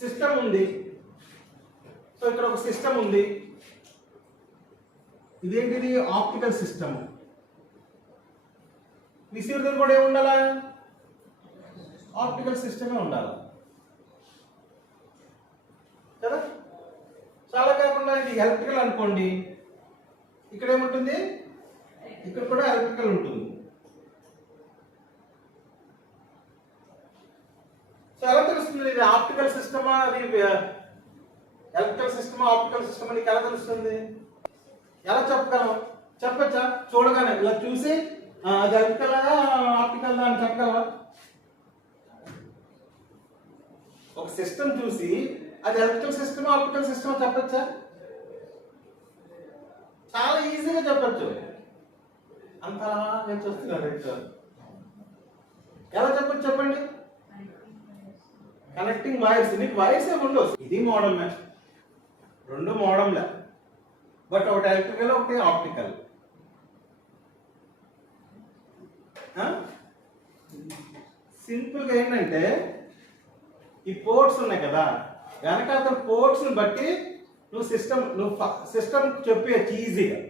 System ఉంది. So ఇక్కడ ఒక సిస్టమ్ ఉంది. ఇదేంటిది? Optical system. రిసీవర్ కూడా ఏమి ఉండాలా? ఆప్టికల్ సిస్టమే ఉండాలి కదా. చాలా కాకుండా ఇది ఎలక్ట్రికల్ అనుకోండి, ఇక్కడ ఏముంటుంది? ఇక్కడ కూడా ఎలక్ట్రికల్ ఉంటుంది. సో ఎలా తెలుస్తుంది ఇది ఆప్టికల్ సిస్టమా, అది ఎలక్ట్రికల్ సిస్టమా, ఆప్టికల్ సిస్టమా? నీకు ఎలా తెలుస్తుంది? ఎలా చెప్పగలం? చెప్పచ్చా? చూడగానే ఇలా చూసి అది ఎలక్ట్రికల్ ఆప్టికల్ అని చెప్పగలవా? ఒక సిస్టమ్ చూసి అది ఎలక్ట్రికల్ సిస్టమ్ ఆప్టికల్ సిస్టమ్ చెప్పచ్చా? చాలా ఈజీగా చెప్పచ్చు. అంతలా నేను చూస్తున్నాను. ఎలా చెప్పచ్చు చెప్పండి? Connecting wires. నీకు వైర్స్ ఏమి ఉండవు. ఇది మోడల్ మ్యాచ్, రెండు మోడమ్లే, బట్ ఒకటి ఎలక్ట్రికల్ ఒకటి ఆప్టికల్. సింపుల్గా ఏంటంటే ఈ పోర్ట్స్ ఉన్నాయి కదా, వెనకాల పోర్ట్స్ని బట్టి నువ్వు సిస్టమ్ చెప్పేయచ్చు ఈజీగా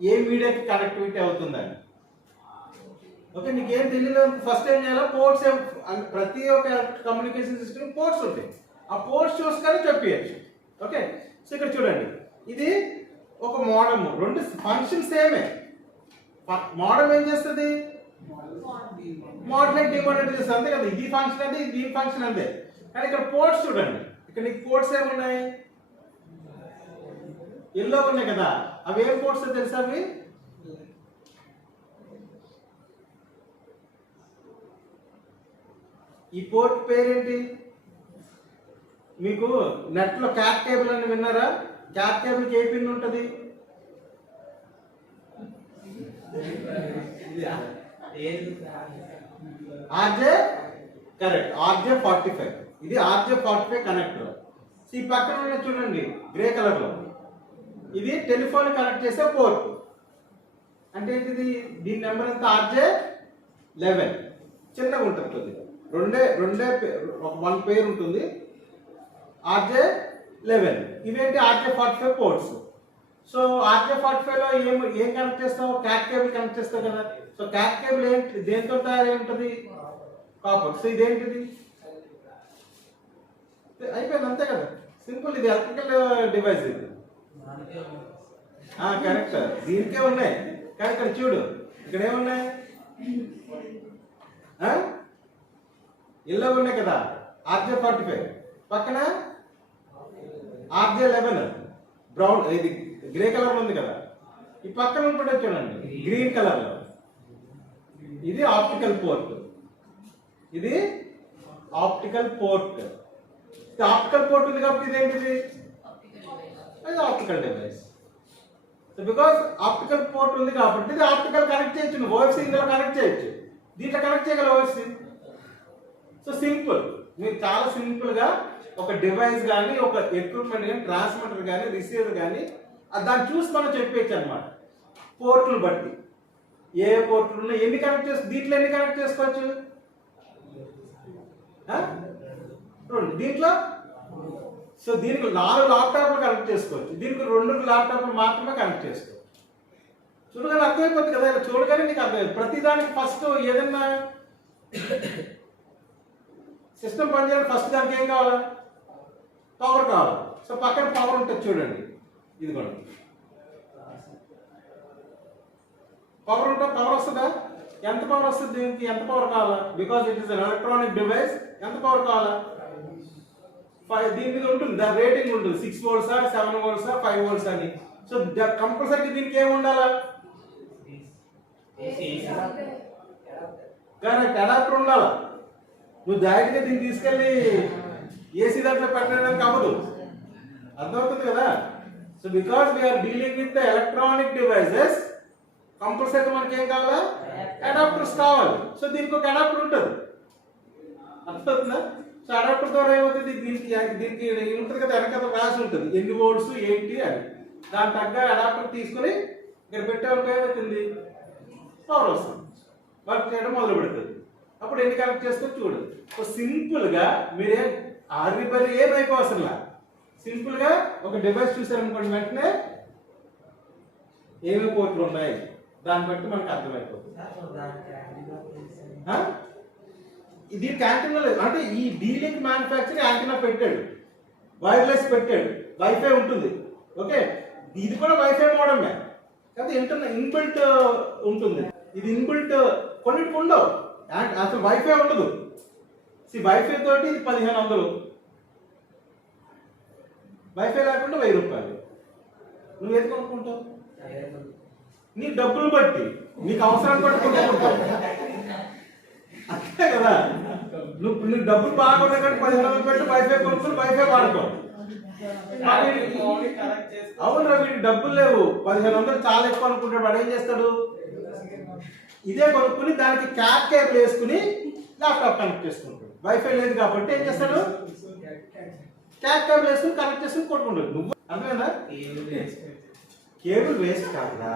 ఏ మీడియాకి కనెక్టివిటీ అవుతుందని. ఓకే, నీకేం తెలియదు. ఫస్ట్ ఏం చేయాలో పోర్ట్స్, ప్రతి ఒక్క కమ్యూనికేషన్ సిస్టమ్ పోర్ట్స్ ఉంటాయి. ఆ పోర్ట్స్ చూసుకొని చెప్పేయచ్చు. ఓకే, సో ఇక్కడ చూడండి, ఇది ఒక మోడమ్, రెండు ఫంక్షన్ సేమే. మోడమ్ ఏం చేస్తుంది? మోడలేట్ డిమోడలేట్ చేస్తుంది, అంతే కదా. ఇది ఫంక్షన్ అంటే ఇది ఫంక్షన్ అంతే. కానీ ఇక్కడ పోర్ట్స్ చూడండి, ఇక్కడ నీకు పోర్ట్స్ ఏమున్నాయి? ఎల్లో ఉన్నాయి కదా, అవి ఏం పోర్ట్స్ తెలుసా? అవి ఈ పోర్ట్ పేరేంటి? మీకు నెట్ లో క్యాట్ కేబుల్ అని విన్నారా? క్యాట్ కేబుల్ కి ఏ పిన్ ఉంటుంది? RJ, correct, RJ45. ఇది RJ45 కనెక్టర్. ఈ పక్కన చూడండి గ్రే కలర్ లో, ఇది టెలిఫోన్ కనెక్ట్ చేసే పోర్ట్. అంటే ఏంటిది? దీని నెంబర్ ఎంత? RJ11. చిన్నగా ఉంటుంది, రెండే వన్ పేరు ఉంటుంది. RJ11. ఇవేంటి? RJ45 ports. సో RJ45 లో ఏం కనెక్ట్ చేస్తావు? క్యాట్ కేబుల్ కనెక్ట్ చేస్తావు కదా. సో క్యాట్ కేబుల్ ఏంటి? దేంతో తయారై ఉంటుంది? కాపర్. సో ఇదేంటిది? అయిపోయింది, అంతే కదా, సింపుల్. ఇది ఎలక్ట్రికల్ డివైస్. ఇది కరెక్ట్, దీనికే ఉన్నాయి. కానీ ఇక్కడ చూడు, ఇక్కడ ఏమున్నాయి? ఇల్లు ఉన్నాయి కదా, RJ45. పక్కన RJ11 బ్రౌన్, ఇది గ్రే కలర్ ఉంది కదా. ఈ పక్కన కూడా చూడండి గ్రీన్ కలర్ లో, ఇది ఆప్టికల్ పోర్ట్. ఇది ఆప్టికల్ పోర్ట్. ఆప్టికల్ పోర్ట్ ఉంది కాబట్టి ఇదేంటిది? ఇది optical device. Because optical port ఉంది కాబట్టి ఇది ఆప్టికల్ కనెక్ట్ చేయొచ్చు. నువ్వు ఓఎఫ్సి ఇందులో కనెక్ట్ చేయొచ్చు, దీంట్లో కనెక్ట్ చేయగల ఓఎఫ్సి. So simple. మీరు చాలా సింపుల్ గా ఒక డివైస్ కానీ, ఒక ఎక్విప్మెంట్ కానీ, ట్రాన్స్మిటర్ కానీ, రిసీవర్ కానీ దాన్ని చూసి మనం చెప్పేయచ్చు అనమాట. పోర్టులు బట్టి ఏ పోర్టులు ఉన్నాయి, ఎన్ని కనెక్ట్ చేసుకో, దీంట్లో ఎన్ని కనెక్ట్ చేసుకోవచ్చు? రెండు. దీంట్లో సో దీనికి 4 ల్యాప్టాప్లు కనెక్ట్ చేసుకోవచ్చు, దీనికి 2 ల్యాప్టాప్లు మాత్రమే కనెక్ట్ చేసుకోవచ్చు. చూడగానే అర్థమైపోతుంది కదా, ఇలా చూడగానే నీకు అర్థమైంది. ప్రతిదానికి ఫస్ట్ ఏదన్నా సిస్టమ్ పనిచేయాలి, ఫస్ట్ దానికి ఏం కావాలా? పవర్ కావాలి. సో పక్కన పవర్ ఉంటుంది చూడండి, ఇది కూడా పవర్ ఉంటే పవర్ వస్తుందా? ఎంత పవర్ వస్తుంది? దీనికి ఎంత పవర్ కావాలా? Because it is an electronic device. ఎంత పవర్ కావాలా? 5. దీని మీద ఉంటుంది, దాని రేటింగ్ ఉంటుంది, 6 volts, 7 volts, 5 volts అని. సో కంపల్సరీ దీనికి ఏమి ఉండాలా? కరెక్ట్, అడాప్టర్ ఉండాలా. నువ్వు డైరెక్ట్గా దీన్ని తీసుకెళ్ళి ఏసీ దాంట్లో పెట్టడానికి అవ్వదు, అర్థమవుతుంది కదా. So because we are dealing with the electronic devices, compulsory మనకి ఏం కావాలా? అడాప్టర్స్ కావాలి. సో దీనికి ఒక అడాప్టర్ ఉంటుంది, అర్థమవుతుందా? సో అడాప్టర్ ద్వారా ఏమవుతుంది? దీనికి ఉంటుంది కదా, వెనకాల రాసి ఉంటుంది ఎన్ని వోల్ట్స్ ఏంటి అని. దాని తగ్గ అడాప్టర్ తీసుకుని ఇక్కడ పెట్టేవాళ్ళకి ఏమవుతుంది? పవర్ వస్తుంది, వర్క్ చేయడం మొదలు పెడుతుంది. అప్పుడు ఎన్ని కనెక్ట్ చేస్తే చూడు. సో సింపుల్గా మీరేం ఆర్బిటరీ ఏం అయిపోవసరంలా, సింపుల్ గా ఒక డివైస్ చూసారనుకోండి వెంటనే ఏమి పోర్ట్లు ఉన్నాయి దాన్ని బట్టి మనకు అర్థమైపోతుంది. ఇది యాంటెన్నా లేదు అంటే ఈ డీలింక్ మ్యానుఫ్యాక్చర్ యాంటెన్నా పెట్టాడు, వైర్లెస్ పెట్టాడు, వైఫై ఉంటుంది. ఓకే, ఇది కూడా వైఫై మోడమే కాదు, ఇన్బిల్ట్ ఉంటుంది. ఇది ఇన్బిల్ట్ కొన్నిటికి ఉండవు, అసలు వైఫై ఉండదు. వైఫై తోటి ఇది 1500, వైఫై లేకుండా 1000 రూపాయలు. నువ్వు ఏది కొనుక్కుంటావు? నీ డబ్బులు బట్టి, నీకు అవసరాన్ని బట్టి కొనుక్కుంటావు, అంతే కదా. నువ్వు డబ్బులు బాగా ఉన్నాయి కాబట్టి 1500 పెట్టి వైఫై కొనుక్కుని వైఫై వాడుకో. అవును, వీడి డబ్బులు లేవు, 1500 చాలా ఎక్కువ అనుకుంటాడు. వాడు ఏం చేస్తాడు? ఇదే కొనుక్కుని దానికి క్యాప్ కేబుల్ వేసుకుని ల్యాప్టాప్ కనెక్ట్ చేసుకుంటాడు. వైఫై లేదు కాబట్టి ఏం చేస్తాడు? క్యాప్ కేబుల్ వేసుకుని కనెక్ట్ చేసుకుని కొట్టుకుంటాడు. నువ్వు అర్థమైందా? కేబుల్ వేస్ట్ కాదా,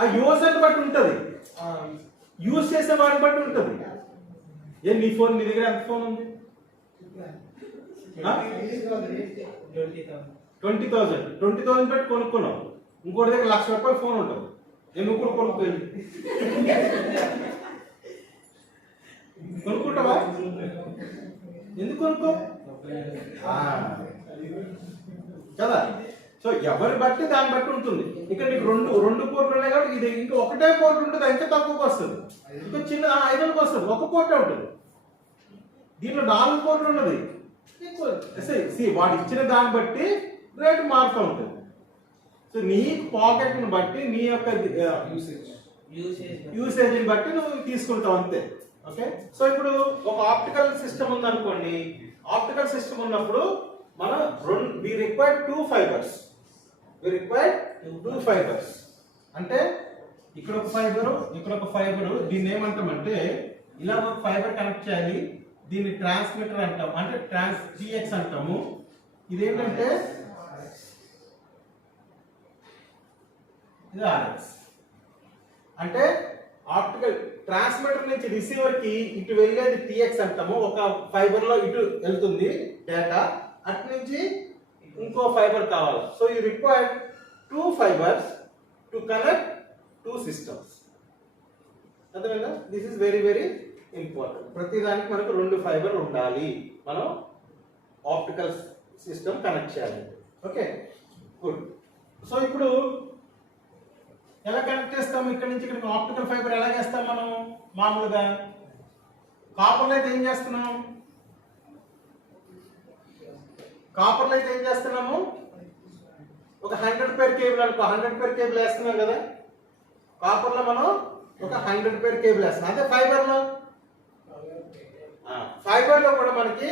ఆ యూజర్ బట్టి ఉంటుంది, యూజ్ చేసే వాడిని బట్టి ఉంటుంది. ఏ నీ ఫోన్, నీ దగ్గర ఎంత ఫోన్ ఉంది? 20,000 పెట్టి కొనుక్కున్నావు. ఇంకోటి దగ్గర 1,00,000 రూపాయలు ఫోన్ ఉంటుంది. నువ్వు కూడా కొనుక్కోవాలి, కొనుక్కుంటావా? ఎందుకు కొనుక్కో కదా. సో ఎవరి బట్టి దాన్ని బట్టి ఉంటుంది. ఇక్కడ నీకు రెండు పోర్ట్లు ఉన్నాయి కాబట్టి ఇది ఇంకా ఒకటే పోర్ట్ ఉంటుంది, ఇంకా తక్కువకి వస్తుంది. ఇంకా చిన్న 500కి వస్తుంది, ఒక పోర్టే ఉంటుంది. దీంట్లో 4 పోర్ట్లు ఉన్నది. వాడు ఇచ్చిన దాన్ని బట్టి రేటు మారుతూ ఉంటుంది. సో నీ పాకెట్ని బట్టి, నీ యొక్క యూసేజ్ని బట్టి నువ్వు తీసుకుంటావు అంతే. ఓకే, సో ఇప్పుడు ఒక ఆప్టికల్ సిస్టమ్ ఉందనుకోండి. ఆప్టికల్ సిస్టమ్ ఉన్నప్పుడు మనం వి రిక్వైర్ 2 ఫైబర్స్. అంటే ఇక్కడ ఒక ఫైబరు, ఇక్కడ ఒక ఫైబరు. దీన్ని ఏమంటామంటే ఇలా ఒక ఫైబర్ కనెక్ట్ చేయాలి. దీన్ని ట్రాన్స్మిటర్ అంటాం, అంటే TX అంటాము. ఇదేంటంటే ఇది RX. అంటే ఆప్టికల్ ట్రాన్స్మిటర్ నుంచి రిసీవర్ కి ఇటు వెళ్ళేది TX అంటాము. ఒక ఫైబర్ లో ఇటు వెళ్తుంది డేటా, అటు నుంచి ఇంకో ఫైబర్ కావాలి. So you require 2 fibres to connect 2 systems. అర్థమైందా? This is very very important. ప్రతి దానికి మనకు 2 ఫైబర్ ఉండాలి మనం ఆప్టికల్ సిస్టమ్ కనెక్ట్ చేయాలి. Okay, good. సో ఇప్పుడు ఎలా కనెక్ట్ చేస్తాం? ఇక్కడ నుంచి ఇక్కడికి ఆప్టికల్ ఫైబర్ ఎలా చేస్తాం మనం? మామూలుగా కాపర్లో అయితే ఏం చేస్తున్నాం? ఒక 100 పేర్ కేబుల్ అనుకో, 100 పేర్ కేబుల్ వేస్తున్నాం కదా. కాపర్లో మనం ఒక 100 పేర్ కేబుల్ వేస్తున్నాం. అదే ఫైబర్లో కూడా మనకి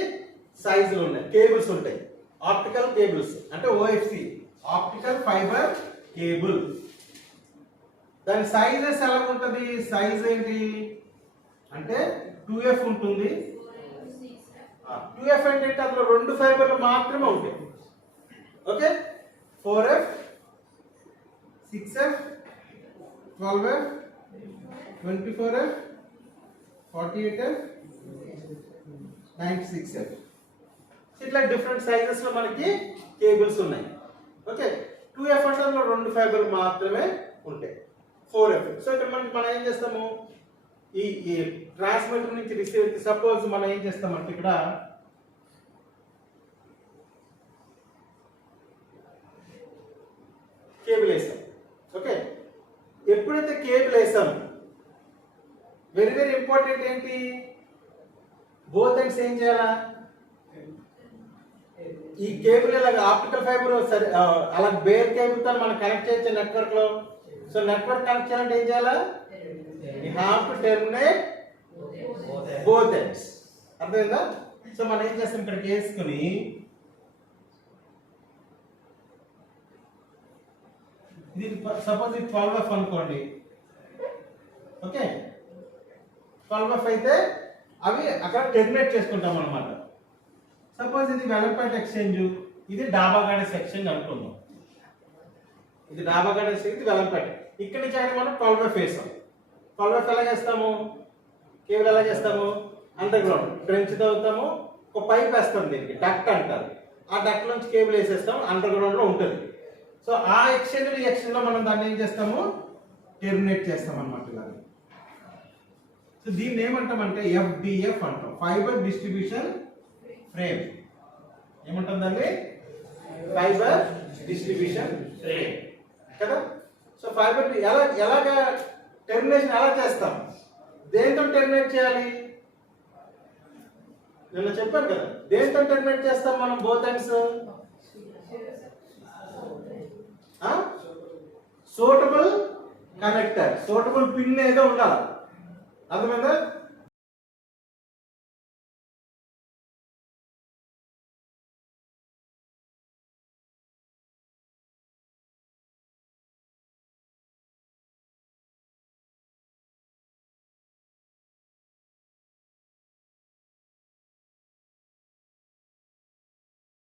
సైజులు ఉన్నాయి, కేబుల్స్ ఉంటాయి. ఆప్టికల్ కేబుల్స్ అంటే OFC, ఆప్టికల్ ఫైబర్ కేబుల్. దాని సైజెస్ ఎలా ఉంటుంది? సైజ్ ఏంటి అంటే 2F ఉంటుంది. 2F అంటే అందులో 2 ఫైబర్లు మాత్రమే ఉంటాయి. Okay, 4F, 6F, 12F, 24F, 48F, 96F. ఇట్లా డిఫరెంట్ సైజెస్ లో మనకి కేబుల్స్ ఉన్నాయి. ఓకే, 2F అంటే అందులో 2 ఫైబర్లు మాత్రమే ఉంటాయి. 4F. సో ఇక్కడ మనం ఏం చేస్తాము? ఈ ట్రాన్స్మిటర్ నుంచి రిసీవర్ కి సపోజ్ మనం ఏం చేస్తామంటే ఇక్కడ కేబుల్ వేసాం. ఓకే, ఎప్పుడైతే కేబుల్ వేసాం, వెరీ వెరీ ఇంపార్టెంట్ ఏంటి? బోత్ ఎండ్స్ ఏం చేయాలా? ఈ కేబుల్ ఇలాగ ఆప్టికల్ ఫైబర్ సరే అలా బేర్ కేబుల్ తో మనం కనెక్ట్ చేయొచ్చు నెట్వర్క్ లో. సో నెట్వర్క్ కనెక్ట్ చేయాలంటే ఏం చేయాలా? You have to terminate both ends. అర్థమైందా? సో మనం ఏం చేస్తాం, ఇక్కడికి వేసుకుని ఇది సపోజ్ ఇది 12F అనుకోండి. ఓకే, 12F అయితే అవి అక్కడ టెర్మినేట్ చేసుకుంటాం అనమాట. సపోజ్ ఇది వెలంపేట ఎక్స్చేంజ్, ఇది డాబాగాడెస్ ఎక్స్చేంజ్ అనుకుందాం. ఇది డాబాగాడెస్, ఇది వెలంపేట. ఇక్కడ నుంచి అయితే మనం 12F వేసాం. 12F ఎలా చేస్తాము? కేబుల్ ఎలా చేస్తాము? అండర్ గ్రౌండ్ ట్రెంచ్ తవ్వుతాము, ఒక పైప్ వేస్తాం, దీనికి డక్ట్ అంటారు. ఆ డక్ట్ నుంచి కేబుల్ వేసేస్తాం, అండర్ గ్రౌండ్ లో ఉంటుంది. సో ఆ ఎక్స్చేంజ్ ఈ ఎక్స్చేంజ్ లో మనం దాన్ని ఏం చేస్తాము, టెర్మినేట్ చేస్తాం అన్నమాట ఇలా. సో దీన్ని ఏమంటామంటే FDF అంటాం, ఫైబర్ డిస్ట్రిబ్యూషన్ ఫ్రేమ్. ఏమంటాం దాన్ని, ఫైబర్ డిస్ట్రిబ్యూషన్ ఫ్రేమ్ కదా. సో ఫైబర్ ఎలాగా టెర్మినేషన్ ఎలా చేస్తాం, దేంతో టెర్మినేట్ చేయాలి, నేను చెప్పాను కదా, దేంతో టెర్మినేట్ చేస్తాం మనం both ends, suitable connector, suitable pin ఏదో ఉండాలి, అర్థమైందా.